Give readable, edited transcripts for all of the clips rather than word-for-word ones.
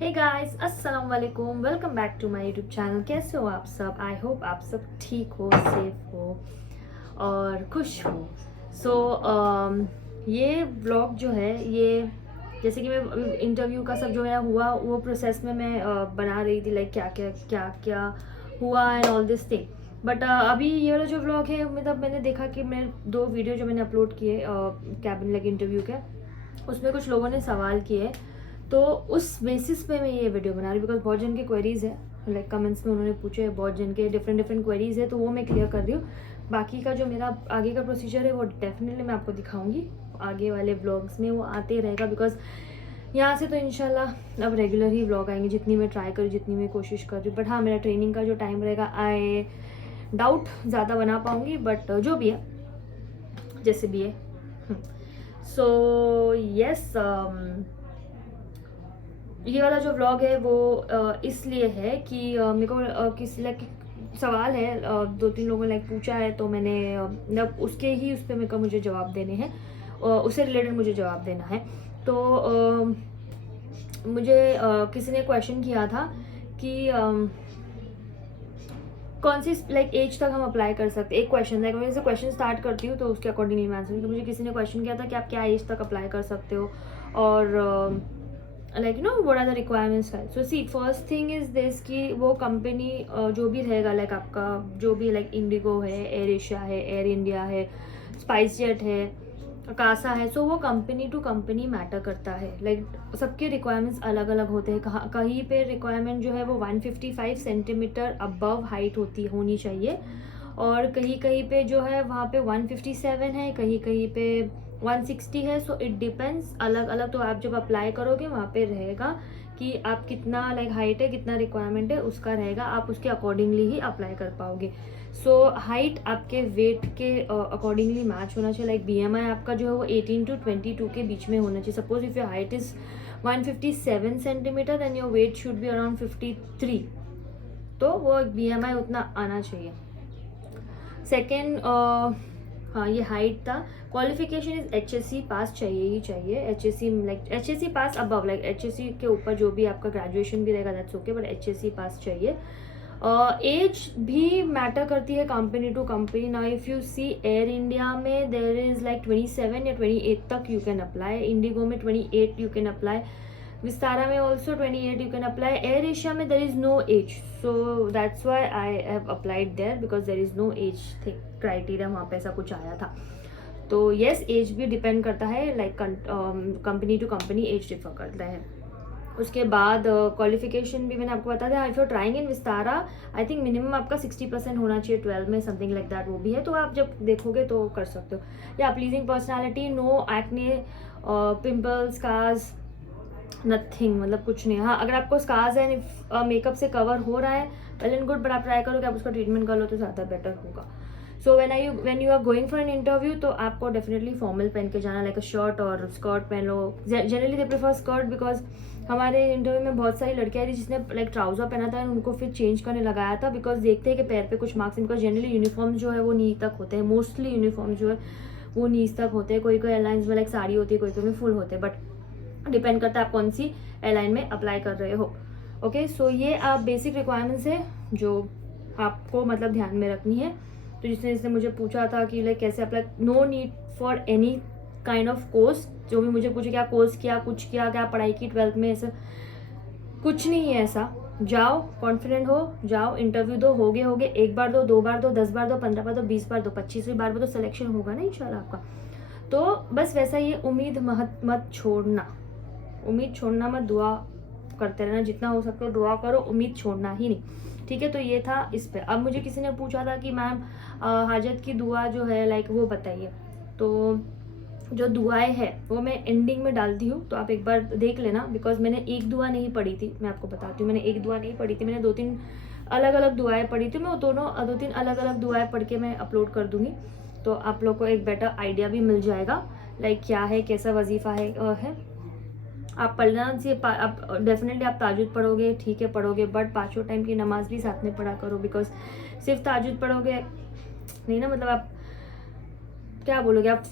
हे guys, अस्सलाम वालेकुम। Welcome back to my YouTube channel. कैसे हो आप सब? आई होप आप सब ठीक हो, सेफ हो और खुश हो। सो ये व्लॉग जो है, ये जैसे कि मैं इंटरव्यू का सब जो है हुआ वो प्रोसेस में मैं बना रही थी, लाइक क्या क्या हुआ and all this thing. But अभी ये वाला जो व्लॉग है, मतलब मैंने देखा कि मैं 2 वीडियो जो मैंने अपलोड किए कैबिन लगे इंटरव्यू के, उसमें कुछ लोगों ने सवाल किए, तो उस बेसिस पे मैं ये वीडियो बना रही हूँ। बिकॉज बहुत जन के क्वेरीज है, लाइक कमेंट्स में उन्होंने पूछे, बहुत जन के डिफरेंट क्वेरीज है, तो वो मैं क्लियर कर रही हूँ। बाकी का जो मेरा आगे का प्रोसीजर है वो डेफिनेटली मैं आपको दिखाऊंगी आगे वाले व्लॉग्स में, वो आते ही रहेगा। बिकॉज यहाँ से तो इंशाल्लाह अब रेगुलर ही व्लॉग आएंगे, जितनी मैं ट्राई करूँ, जितनी मैं कोशिश कर रही हूँ। बट हाँ, मेरा ट्रेनिंग का जो टाइम रहेगा, आई डाउट ज़्यादा बना पाऊँगी, बट जो भी है जैसे भी है। सो यस, ये वाला जो व्लॉग है वो इसलिए है कि मेरे को किसी लाइक सवाल है, 2-3 लोगों ने लाइक पूछा है, तो मैंने मतलब उसके ही उस पर मेरे को मुझे जवाब देने हैं, उससे रिलेटेड मुझे जवाब देना है। तो मुझे किसी ने क्वेश्चन किया था कि कौन सी लाइक एज तक हम अप्लाई कर सकते हैं। एक क्वेश्चन लाइक मैं जैसे क्वेश्चन स्टार्ट करती हूँ तो उसके अकॉर्डिंगली मैं आंसर। तो मुझे किसी ने क्वेश्चन किया था कि आप क्या एज तक अप्लाई कर सकते हो, और like you know what are the requirements. So see, first thing is this कि वो कंपनी जो भी रहेगा, लाइक आपका जो भी लाइक इंडिगो है, एयर एशिया है, एयर इंडिया है, स्पाइस जेट है, कासा है, सो वो कंपनी टू कंपनी मैटर करता है। लाइक सबके रिक्वायरमेंट्स अलग अलग होते हैं। कहीं पे रिक्वायरमेंट जो है वो 155 सेंटीमीटर अबव हाइट होनी चाहिए, और कहीं कहीं पे जो है वहाँ पे 157 है, कहीं कहीं पे 160 है। सो इट डिपेंड्स, अलग अलग। तो आप जब अप्लाई करोगे वहाँ पे रहेगा कि आप कितना लाइक हाइट है, कितना रिक्वायरमेंट है, उसका रहेगा, आप उसके अकॉर्डिंगली ही अप्लाई कर पाओगे। सो हाइट आपके वेट के अकॉर्डिंगली मैच होना चाहिए। लाइक BMI आपका जो है वो 18 to 22 के बीच में होना चाहिए। Suppose if your height is 157 centimetre then your weight should be around 53, तो वो BMI उतना आना चाहिए। सेकेंड, हाँ ये हाइट था। क्वालिफिकेशन इज HSC पास चाहिए ही चाहिए। HSC like HSC pass above, like HSC के ऊपर जो भी आपका ग्रेजुएशन भी रहेगा that's okay, but HSC pass चाहिए। एज भी मैटर करती है company to company. Now if you see Air India में देर इज लाइक 27 या 28 तक यू कैन अप्लाई, इंडिगो में 28 यू कैन अप्लाई, विस्तारा में also 28 you can apply. Air Asia में there is no age, so that's why I have applied there, because there is no age criteria, वहाँ पे ऐसा कुछ आया था। तो येस, एज भी डिपेंड करता है, like company to company age differ करता है। उसके बाद क्वालिफिकेशन भी मैंने आपको बता दिया। If you trying in Vistara, I think minimum आपका 60% होना चाहिए 12 में, समथिंग लाइक दैट, वो भी है। तो आप जब देखोगे तो कर सकते हो। या pleasing personality, no acne, pimples, scars, nothing, मतलब कुछ नहीं। हाँ, अगर आपको स्कार्स एंड मेकअप से कवर हो रहा है, वेल एंड गुड, बट आप ट्राई करो कि आप उसका ट्रीटमेंट कर लो तो ज़्यादा बेटर होगा। So when you are going for an interview, तो आपको डेफिनेटली फॉर्मल पहन के जाना, लाइक अ शर्ट और स्कर्ट पहन लो। Generally they prefer skirt, because हमारे इंटरव्यू में बहुत सारी लड़कियां थी जिसने लाइक ट्राउजर पहना था, उनको फिर चेंज करने लगाया था, बिकॉज देखते हैं कि पैर पे कुछ मार्क्स हैं। बिकॉज जनरली यूनिफॉर्म जो है वो नी तक होते हैं, मोस्टली यूनिफॉर्म जो है वो नीज तक होते हैं। कोई कोई एयरलाइंस में लाइक साड़ी होती है, कोई कोई में फुल होते हैं, बट डिपेंड करता है आप कौन सी एयरलाइन में अप्लाई कर रहे हो। ओके, सो ये आप बेसिक रिक्वायरमेंट्स है जो आपको मतलब ध्यान में रखनी है। तो जिसने मुझे पूछा था कि लाइक कैसे apply, no need for any kind of course. जो भी मुझे पूछे क्या कोर्स किया, कुछ किया, क्या पढ़ाई की 12th में, ऐसा कुछ नहीं है। ऐसा जाओ, कॉन्फिडेंट हो, जाओ, इंटरव्यू दो, होगे, एक बार दो, 2 बार दो, 10 बार दो, 15 बार दो, 20 बार दो, 25वीं बार तो सिलेक्शन होगा ना इंशाल्लाह आपका। तो बस वैसा ये उम्मीद मत छोड़ना, उम्मीद छोड़ना मत, दुआ करते रहना, जितना हो सकता है दुआ करो, उम्मीद छोड़ना ही नहीं। ठीक है, तो ये था इस पे। अब मुझे किसी ने पूछा था कि मैम हाजत की दुआ जो है लाइक वो बताइए। तो जो दुआएं है वो मैं एंडिंग में डालती हूँ, तो आप एक बार देख लेना। बिकॉज मैंने एक दुआ नहीं पढ़ी थी, मैं आपको बताती हूँ, मैंने एक दुआ नहीं पढ़ी थी, मैंने 2-3 अलग अलग दुआएं पढ़ी थी। मैं वो 2-3 अलग अलग दुआएं पढ़ के मैं अपलोड कर दूंगी, तो आप लोग को एक बेटर आइडिया भी मिल जाएगा लाइक क्या है, कैसा वजीफ़ा है। आप पढ़ना चाहिए, आप डेफिनेटली आप ताजुद पढ़ोगे, ठीक है पढ़ोगे, बट 5 टाइम की नमाज भी साथ में पढ़ा करो। बिकॉज सिर्फ ताजुद पढ़ोगे नहीं ना, मतलब आप क्या बोलोगे, आप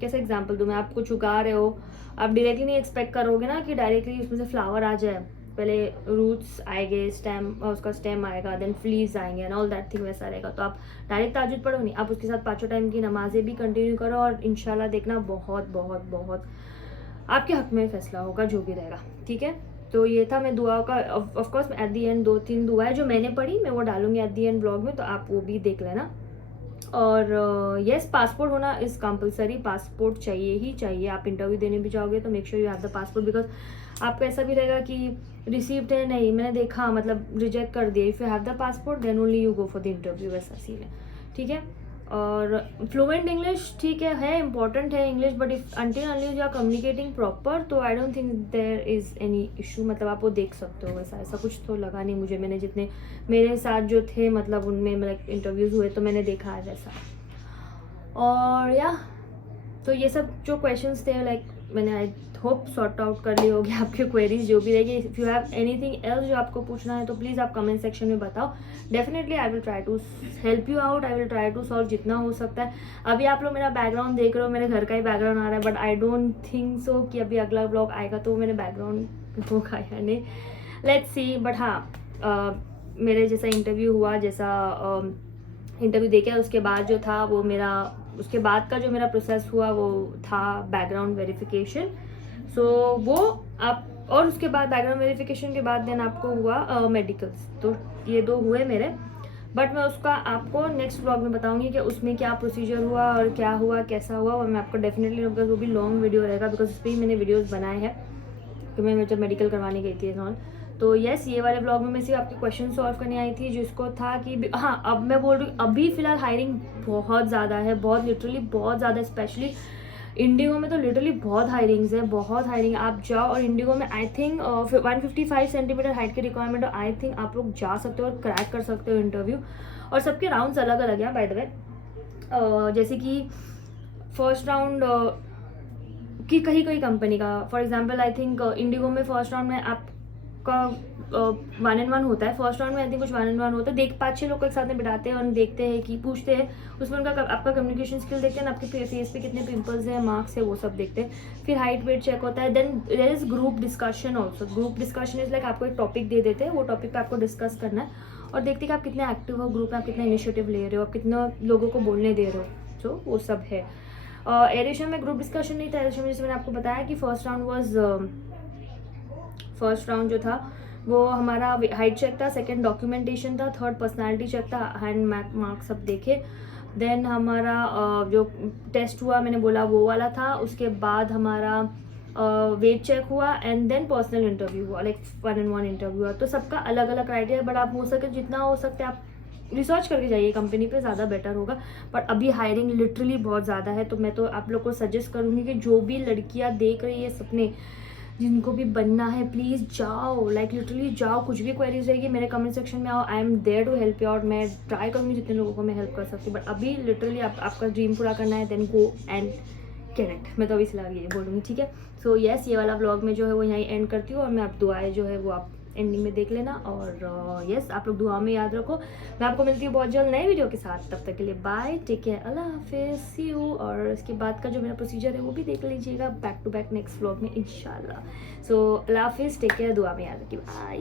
कैसे एग्जांपल दूँ मैं, आप कुछ उगा रहे हो आप डायरेक्टली नहीं एक्सपेक्ट करोगे ना कि डायरेक्टली उसमें से फ्लावर आ जाए, पहले रूट्स आएंगे, स्टेम, उसका स्टेम आएगा, देन फ्लीज आएंगे एंड ऑल दैट थिंग, वैसा रहेगा। तो आप डायरेक्ट ताजुद पढ़ो नहीं, आप उसके साथ 5 टाइम की नमाजें भी कंटिन्यू करो और इंशाल्लाह देखना बहुत बहुत बहुत आपके हक में फैसला होगा जो भी रहेगा, ठीक है। तो ये था मैं दुआ का, of course at the and 2-3 दुआ है जो मैंने पढ़ी, मैं वो डालूंगी एट दी एंड ब्लॉग में, तो आप वो भी देख लेना। और यस, पासपोर्ट होना इज़ कंपलसरी, पासपोर्ट चाहिए ही चाहिए। आप इंटरव्यू देने भी जाओगे तो make sure you have the passport, because आपका ऐसा भी रहेगा कि रिसीव्ड है, नहीं मैंने देखा, मतलब रिजेक्ट कर दिया। If you have the passport then only you go for the interview, वैसा सीन है, ठीक है। और फ्लुएंट इंग्लिश ठीक है इंपॉर्टेंट है English, but if until unless you are communicating proper तो I don't think there is any issue, मतलब आप वो देख सकते हो। वैसा ऐसा कुछ तो लगा नहीं मुझे, मैंने जितने मेरे साथ जो थे मतलब उनमें मतलब इंटरव्यूज़ हुए तो मैंने देखा है वैसा। और या तो ये सब जो क्वेश्चंस थे लाइक मैंने आई होप सॉर्ट आउट कर ली होगी आपके क्वेरीज जो भी रहेगी। If you have anything else जो आपको पूछना है तो प्लीज़ आप कमेंट सेक्शन में बताओ, definitely I will try to help you out, I will try to solve जितना हो सकता है। अभी आप लोग मेरा बैकग्राउंड देख रहे हो, मेरे घर का ही बैकग्राउंड आ रहा है, but I don't think so कि अभी अगला ब्लॉग आएगा तो मेरे बैकग्राउंड होगा या नहीं, लेट्स सी। बट हाँ मेरे जैसा इंटरव्यू हुआ, जैसा इंटरव्यू देखे उसके बाद जो था वो मेरा, उसके बाद का जो मेरा प्रोसेस हुआ वो था बैकग्राउंड वेरिफिकेशन। सो वो आप, और उसके बाद बैकग्राउंड वेरिफिकेशन के बाद देन आपको हुआ मेडिकल्स। तो ये 2 हुए मेरे, बट मैं उसका आपको नेक्स्ट ब्लॉग में बताऊंगी कि उसमें क्या प्रोसीजर हुआ और क्या हुआ कैसा हुआ, और मैं आपको डेफिनेटली, बिकॉज वो भी लॉन्ग वीडियो रहेगा, बिकॉज इस पर ही मैंने वीडियोज़ बनाए हैं कि मैं जब मेडिकल करवाने गई थी नॉन। तो यस, ये वाले ब्लॉग में मैं सिर्फ आपके क्वेश्चन सॉल्व करने आई थी, जिसको था कि हाँ अब मैं बोल रही हूँ अभी फ़िलहाल हायरिंग बहुत ज़्यादा है, बहुत लिटरली बहुत ज़्यादा, स्पेशली इंडिगो में तो लिटरली बहुत हायरिंग्स है, बहुत हायरिंग। आप जाओ और इंडिगो में आई थिंक 155 सेंटीमीटर हाइट की रिक्वायरमेंट है, आई थिंक आप लोग जा सकते हो और क्रैक कर सकते हो इंटरव्यू। और सबके राउंड्स अलग अलग हैं बाय द वे, जैसे कि फर्स्ट राउंड की कहीं कंपनी का, for example I think Indigo में फर्स्ट राउंड में आपका 1-on-1 होता है। फर्स्ट राउंड में आई थिंक कुछ 1-on-1 होता है, 5-6 लोग को एक साथ में बिठाते हैं और देखते हैं कि पूछते हैं उसमें उनका आपका कम्युनिकेशन स्किल देखते हैं, आपके फेस पे कितने पिंपल्स हैं, मार्क्स है, वो सब देखते हैं। फिर हाइट वेट चेक होता है, then there is group discussion also. Group discussion is like आपको एक टॉपिक दे देते हैं, वो टॉपिक पे आपको डिस्कस करना है और देखते हैं कि आप कितने एक्टिव हो ग्रुप में, आप कितना इनिशिएटिव ले रहे हो, आप कितने लोगों को बोलने दे रहे हो, तो वो सब है। एयरेशन में ग्रुप डिस्कशन नहीं था, एयरेशन में जैसे मैंने आपको बताया कि फर्स्ट राउंड जो था वो हमारा हाइट चेक था, सेकंड डॉक्यूमेंटेशन था, थर्ड पर्सनालिटी चेक था, हैंड मार्क सब देखे। देन हमारा जो टेस्ट हुआ मैंने बोला वो वाला था, उसके बाद हमारा वेट चेक हुआ एंड देन पर्सनल इंटरव्यू हुआ, लाइक 1-on-1 इंटरव्यू हुआ। तो सबका अलग अलग क्राइटेरिया, बट आप हो सके जितना हो सकता है आप रिसर्च करके जाइए कंपनी पे, ज़्यादा बेटर होगा। बट अभी हायरिंग लिटरली बहुत ज़्यादा है, तो मैं तो आप लोग को सजेस्ट करूँगी कि जो भी लड़कियाँ देख रही है सपने, जिनको भी बनना है, प्लीज़ जाओ, लाइक लिटरली जाओ। कुछ भी क्वेरीज रहेगी मेरे कमेंट सेक्शन में आओ, I am there to help you out. मैं ट्राई करूँगी जितने लोगों को मैं हेल्प कर सकती हूँ, बट अभी लिटरली आपका ड्रीम पूरा करना है, देन गो एंड करेक्ट। मैं तो अभी फिलहाल ये बोलूँगी, ठीक है। सो यस, ये वाला व्लॉग में जो है वो यहीं एंड करती हूँ, और मैं आप दुआएं जो है वो आप एंडिंग में देख लेना। और यस, आप लोग दुआ में याद रखो। मैं आपको मिलती हूँ बहुत जल्द नए वीडियो के साथ, तब तक के लिए बाय, टेक केयर, अल्लाह हाफिज़, सी यू। और इसके बाद का जो मेरा प्रोसीजर है वो भी देख लीजिएगा back to back next vlog में इंशाल्लाह। सो अल्लाह हाफिज़, टेक केयर, दुआ में याद रखिए, बाय।